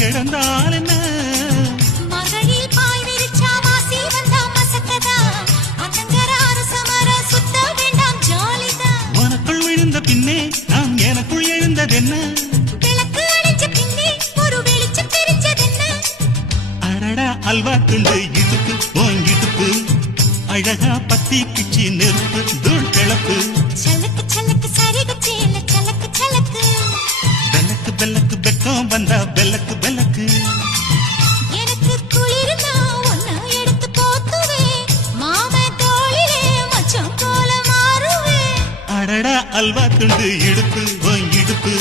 கிடந்தால் என்ன மகளில் பாய் விரிச்சா வாசி வந்தா மசக்கதா அத்தங்கரார சமர சுத்த வேண்டாம் ஜாலிதான் உனக்குள் விழுந்த பின்னே நான் எனக்குள் எழுந்ததென்ன விளக்கு அணைஞ்ச பின்னே ஒரு வெளிச்சம் தெரிஞ்சதென்ன அடடா அல்வா துண்டு இடுப்பு ஓங்கிடுப்பு அழகா பத்தி கிச்சி நெருப்பு தூள் கிளப்பு சலக்கு சலக்கு சரிகு சேல சலக்கு சலக்கு பெல்லக்கு பெல்லக்கு பெக்கம் வந்தா பெல்லக்கு பெல்லக்கு எனக்கு குளிர்னா ஒன்னா எடுத்து போத்துவே மாம தோளிலே மச்சம் போல மாறுவே அடடா அல்வா துண்டு இடுப்பு ஓங்கிடுப்பு